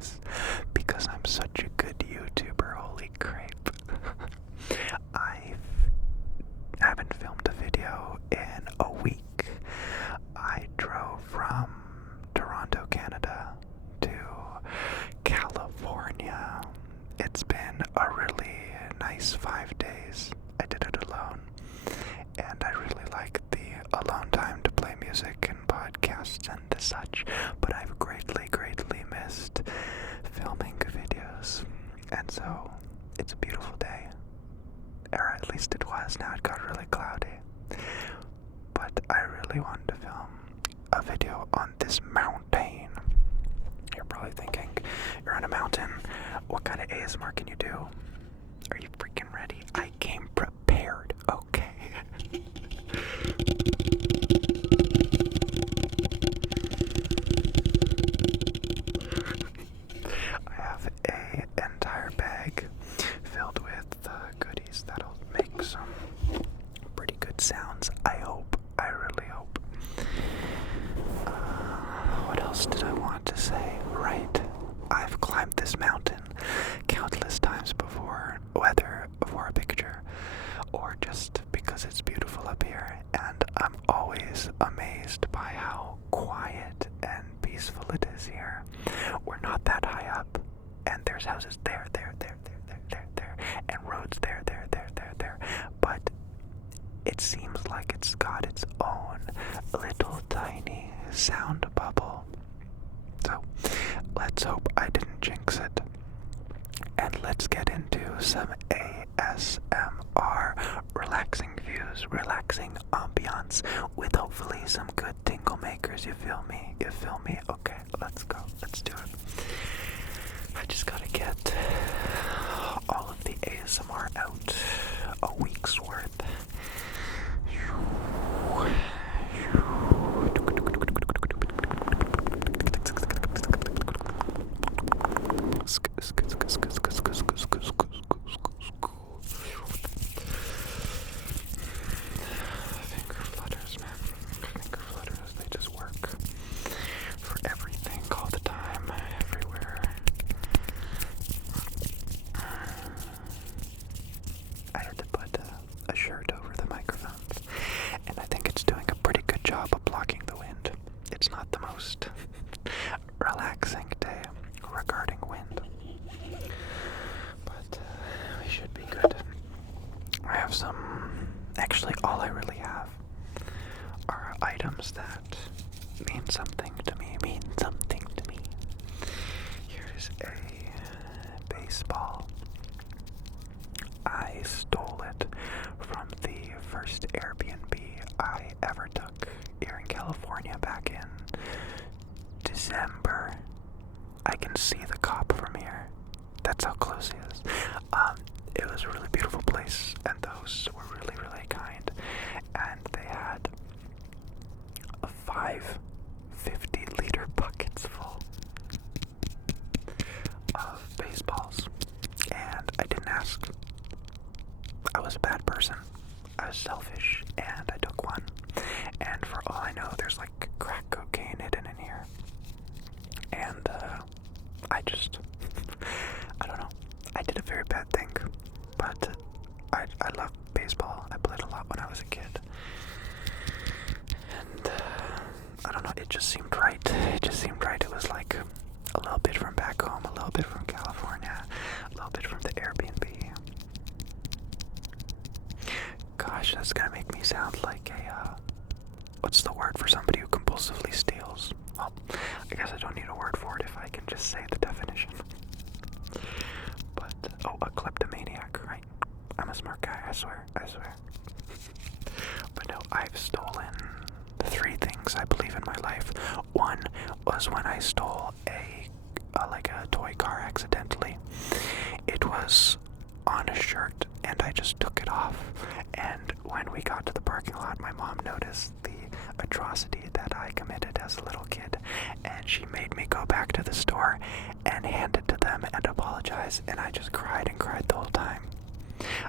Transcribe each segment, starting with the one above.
videos because I'm such a good YouTuber. Holy crap. I haven't filmed a video in a week. I drove from Toronto, Canada to California. It's been a really nice 5 days. I did it alone, and I really like the alone time to play music and podcasts and such, but I've greatly missed filming videos, and so it's a beautiful day, or at least it was. Now it got really cloudy, but I really wanted to film a video on this mountain. You're probably thinking, you're on a mountain, what kind of ASMR can you do? Are you freaking ready? I came prepared, okay? I have an entire bag filled with goodies that'll make some pretty good sounds. I hope. I really hope. What else did I want to say? Right. I've climbed this mountain countless times before, whether for a picture or just because it's beautiful up here, and I'm always amazed by how quiet and peaceful it is here. We're not that high up, and there's houses there, and roads there, but it seems like it's got its own little tiny sound bubble. So, let's hope I didn't jinx it. And let's get into some ASMR, relaxing views, relaxing ambiance, with hopefully some good tingle makers. You feel me? You feel me? Okay, let's go. Let's do it. I just gotta get all of the ASMR out. A week's worth. Finger flutters, man. Finger flutters, they just work for everything, all the time, everywhere. I had to put a shirt over the microphone, and I think it's doing a pretty good job of blocking the wind. It's not the most relaxing day regarding wind, but we should be good. I have actually all I really have are items that mean something to me, Here's a baseball. I stole it from the first Airbnb I ever took here in California back in December. I can see the cop from here. That's how close he is. It was a really beautiful place, and the hosts were really kind. And they had 5 50-liter buckets full of baseballs. And I didn't ask. I was a bad person. I was selfish, and I took one. And for all I know, there's like crack cocaine hidden in here. And I don't know. I did a very bad thing, but I love baseball. I played a lot when I was a kid. And I don't know, it just seemed right. It was like a little bit from back home, a little bit from California, a little bit from the Airbnb. Gosh, that's gonna make me sound like a, what's the word for somebody who compulsively steals? Well, I guess I don't need a word for it if I can just say the definition. But, a kleptomaniac, right? I'm a smart guy, I swear. But no, I've stolen 3 things, I believe, in my life. One was when I stole a toy car accidentally. It was on a shirt, and I just took it off. And when we got to the parking lot, my mom noticed the atrocity that I committed as a little kid, and she made me go back to the store and hand it to them and apologize. And I just cried the whole time.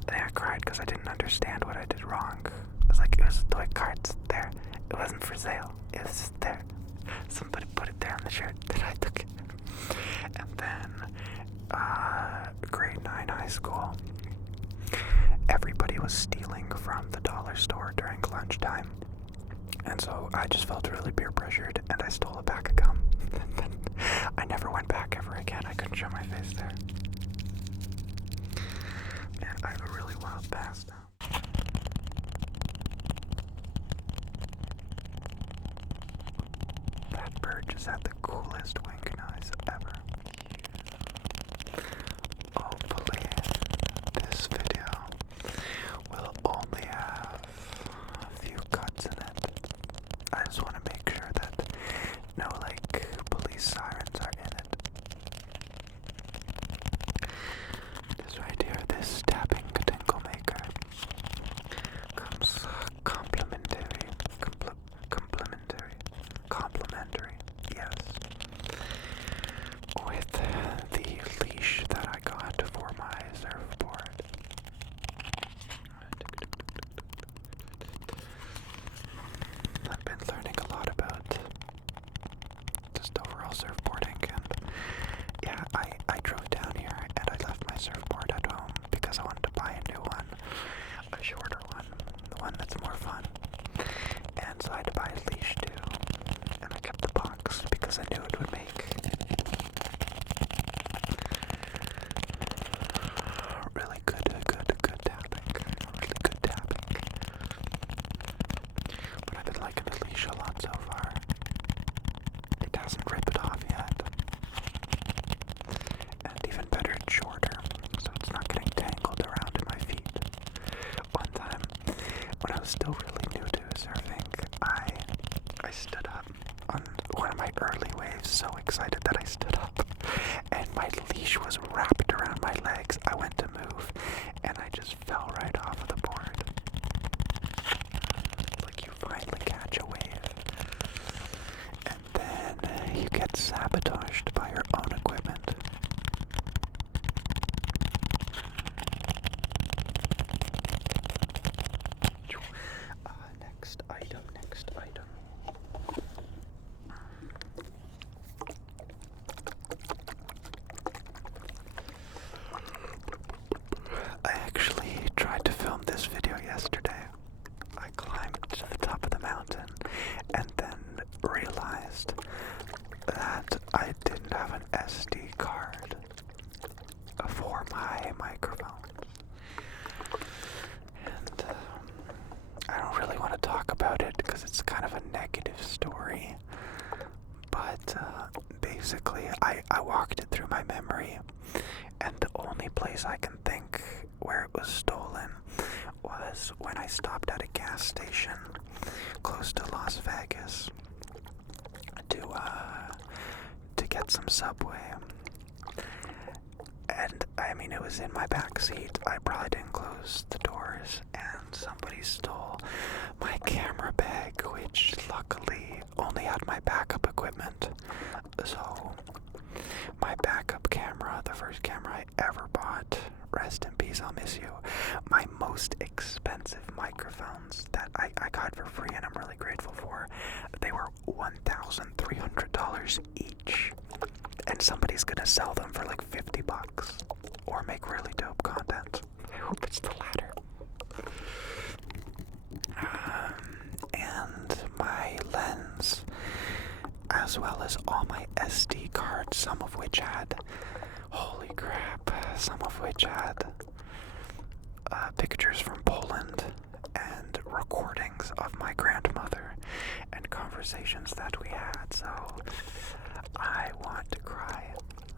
And I cried because I didn't understand what I did wrong. It was like, it was the cards there. It wasn't for sale. It was just there. Somebody put it there on the shirt, and I took it. And then, grade 9 high school, everybody was stealing from the dollar store during lunchtime. And so I just felt really peer pressured, and I stole a pack of gum. I never went back ever again. I couldn't show my face there. Man, I have a really wild past now. That bird just had the coolest wink noise ever. Hopefully, this video will only have a few cuts in it. I just want to make sure that no, police sirens are in it. This right here, this tapping tingle maker comes complimentary, yes, with the leash that I got for my surfboard. I've been learning a lot about just overall surfboarding, and yeah, I drove down here and I left my surfboard at home because I wanted to buy a new one, a shorter one, one that's more fun. And so I had to buy a leash too, and I kept the box because I knew it would make really good tapping, really good tapping. But I've been liking the leash a lot so far. It doesn't rip it off yet. And even better, it's shorter, so it's not getting tangled around in my feet. One time, when I was still really new to surfing, I stood up on one of my early waves, so excited that I stood up, and my leash was wrapped around my legs. I went to move, and I just fell right off of the board. Like you finally catch a wave, and then you get sabotaged by your own equipment. Next item. I actually tried to film this video yesterday. I climbed to the top of the mountain and then realized that I didn't have an SD card for my microphones. And I don't really want to talk about it because it's kind of a negative story. But basically, I walked it through my memory, and the only place I can think where it was stolen was when I stopped at a gas station close to Las Vegas to get some Subway. And I mean, it was in my back seat. I probably didn't close the doors, and somebody stole my camera bag, which luckily only had my backup equipment. So my backup camera, the first camera I ever bought, rest in peace, I'll miss you, my most expensive microphones that I got for free and I'm really grateful for, they were $1,300 each. And somebody's gonna sell them for like $50 or make really dope content. I hope it's the latter. And my lens, as well as all my SD cards, some of which had, holy crap, some of which had pictures from Poland and recordings of my grandmother and conversations that we had. So I want to cry.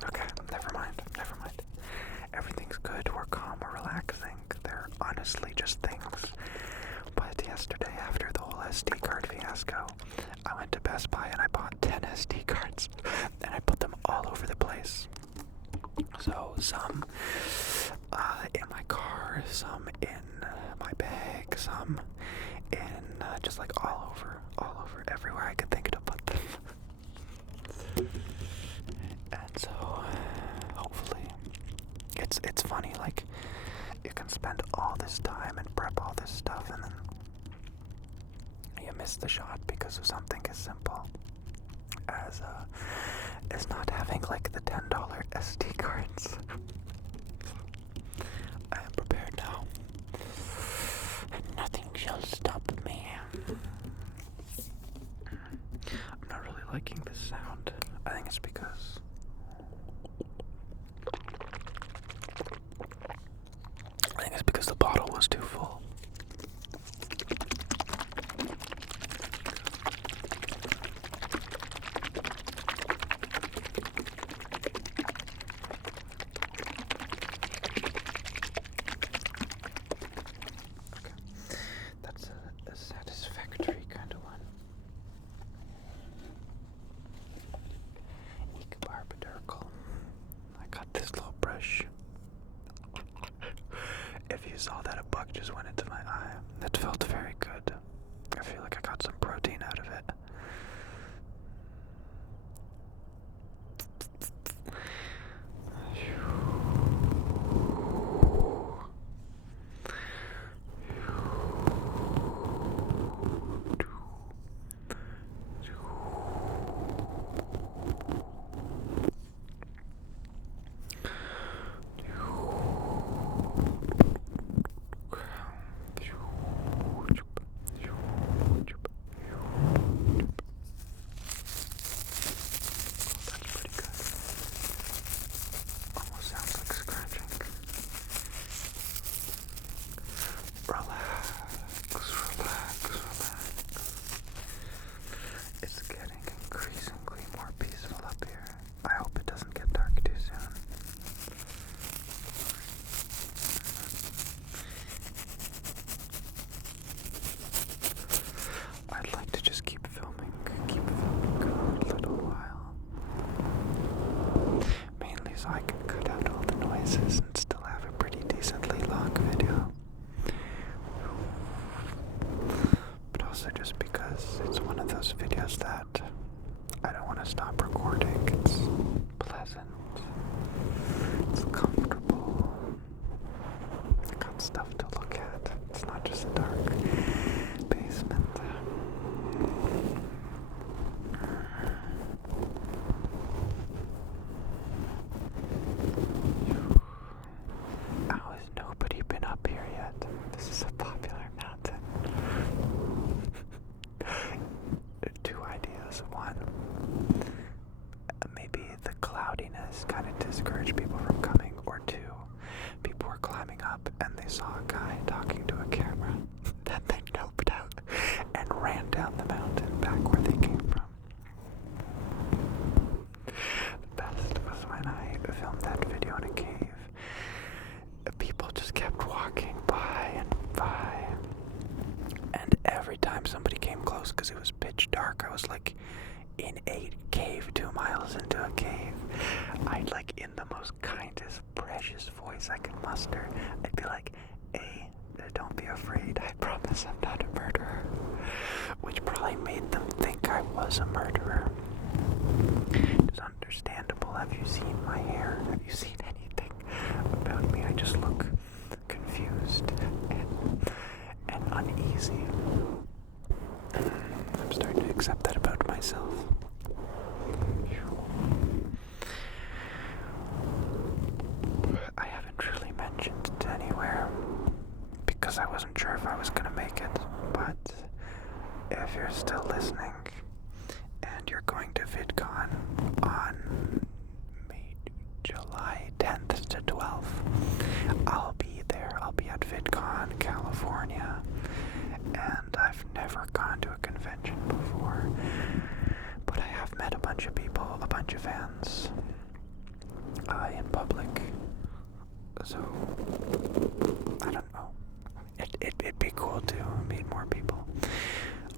Okay, never mind. Everything's good, we're calm, we're relaxing. They're honestly just things. But yesterday, after the whole SD card fiasco, I went to Best Buy and I bought 10 SD cards. And I put them all over the place. So, some in my car, some in my bag, some in just like all over, everywhere I could think to put them. And so, hopefully, it's funny, like, you can spend all this time and prep all this stuff and then you miss the shot because of something as simple as not having like the $10 SD cards. I am prepared now, and nothing shall stop me. I'm not really liking this sound. I think it's because the bottle was too full. That's a satisfactory kind of one. Ecobarbiturcal. I got this little brush. If you saw that, a bug just went into my eye. That felt very good. I feel like I got some protein out of it. So I can cut out all the noises and still have a pretty decently long video. But also just because it's one of those videos that I don't want to stop recording. It's pleasant. It's comfortable. I got stuff to look at. It's not just a dark basement. Kind of discourage people from coming, or two, people were climbing up and they saw a guy talking to a camera. Then they noped out and ran down the mountain back where they came from. The best was when I filmed that video in a cave. People just kept walking by and by, and every time somebody came close, because it was pitch dark, I was like in a cave, 2 miles into a cave. I'd like, in the most kindest, precious voice I could muster, I'd be like, hey, don't be afraid, I promise I'm not a murderer. Which probably made them think I was a murderer. It's understandable. Have you seen my hair? Have you seen anything about me? I just look confused and uneasy. I'm starting to accept that about myself. I haven't really mentioned it anywhere because I wasn't sure if I was going to make it, but if you're still listening and you're going to VidCon on July 10th to 12th, I'll be there. I'll be at VidCon, California, and I've never gone to a convention before, but I have met a bunch of people, a bunch of fans in public, so I don't know. It'd be cool to meet more people.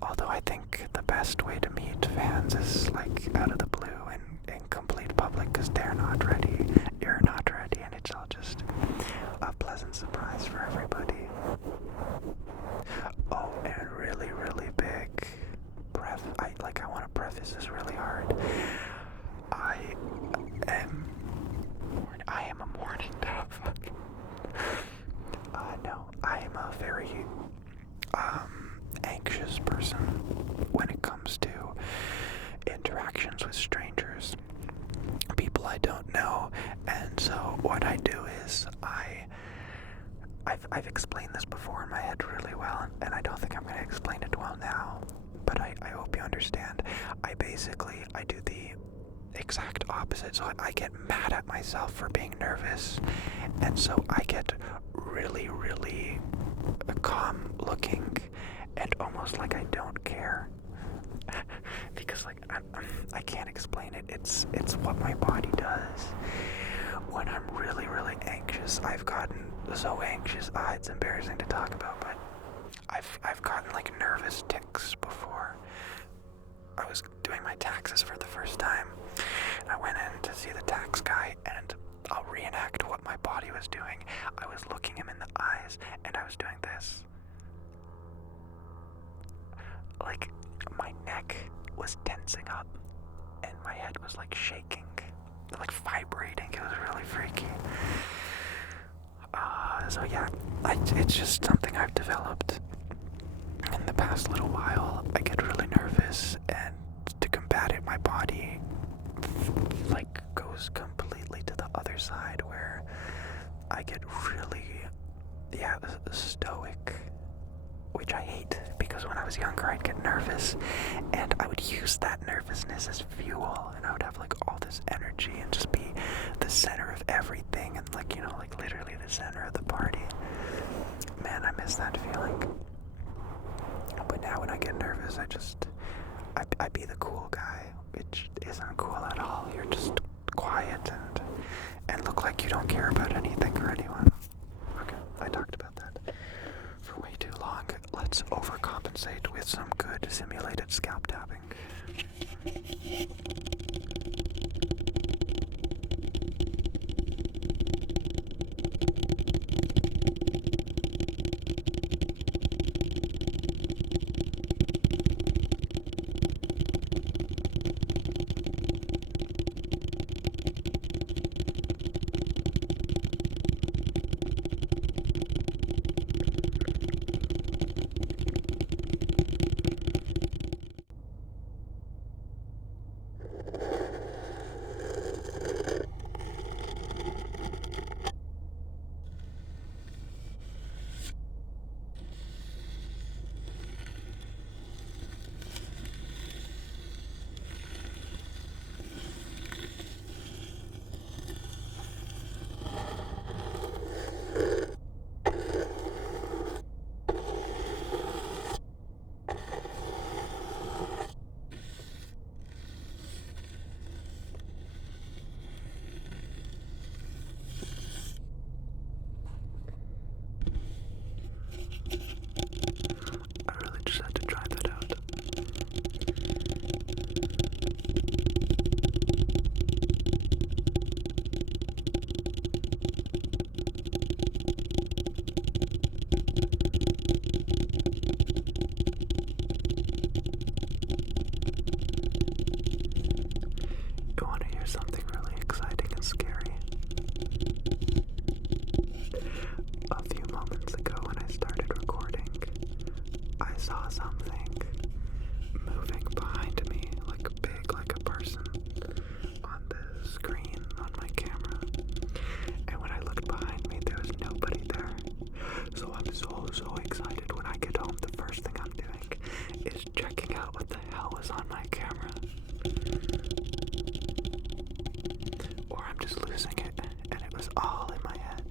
Although I think the best way to meet fans is like out of the blue and in complete public, because they're not ready, you're not ready, and it's all just a pleasant surprise for everybody. Oh, and really, really big I want to preface this really hard. I am a morning dove. No, I am a very anxious person when it comes to interactions what I do is I've explained this before in my head really well, and I don't think I'm going to explain it well now, but I hope you understand. I do the exact opposite. So I get mad at myself for being nervous, and so I get really, really calm looking, and almost like I don't care. Because like I can't explain it. It's what my body does when I'm really, really anxious. I've gotten so anxious. It's embarrassing to talk about, but I've gotten like nervous tics before. I was doing my taxes for the first time. I went in to see the tax guy, and I'll reenact what my body was doing. I was looking him in the eyes, and I was doing this. Like, my neck was tensing up, and my head was like shaking, like vibrating. It was really freaky. So yeah, it's just something I've developed in the past little while. I get really nervous, and to combat it, my body like goes completely to the other side, where I get really, stoic, which I hate, because when I was younger I'd get nervous and I would use that nervousness as fuel, and I would have like all this energy and just be the center of everything, and like, like literally the center of the party. Man, I miss that feeling. But now when I get nervous, I be the cool guy, which isn't cool at all. You're just quiet and look like you don't care about anything or anyone. Okay, I talked about that for way too long. Let's overcompensate with some good simulated scalp tapping. Something really exciting and scary. A few moments ago when I started recording, I saw something moving behind me, like a person, on the screen on my camera. And when I looked behind me, there was nobody there. So I'm so excited. When I get home, the first thing I'm doing is checking out what the hell was on my camera. Or I'm just losing it, and it was all in my head.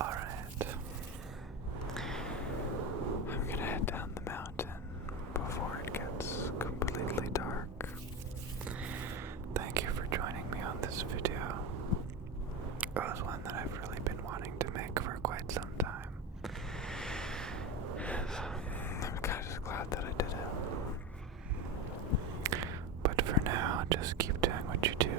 Alright. I'm gonna head down the mountain before it gets completely dark. Thank you for joining me on this video. It was one that I've really been wanting to make for quite some time. I'm kind of just glad that I did it. But for now, just keep doing what you do.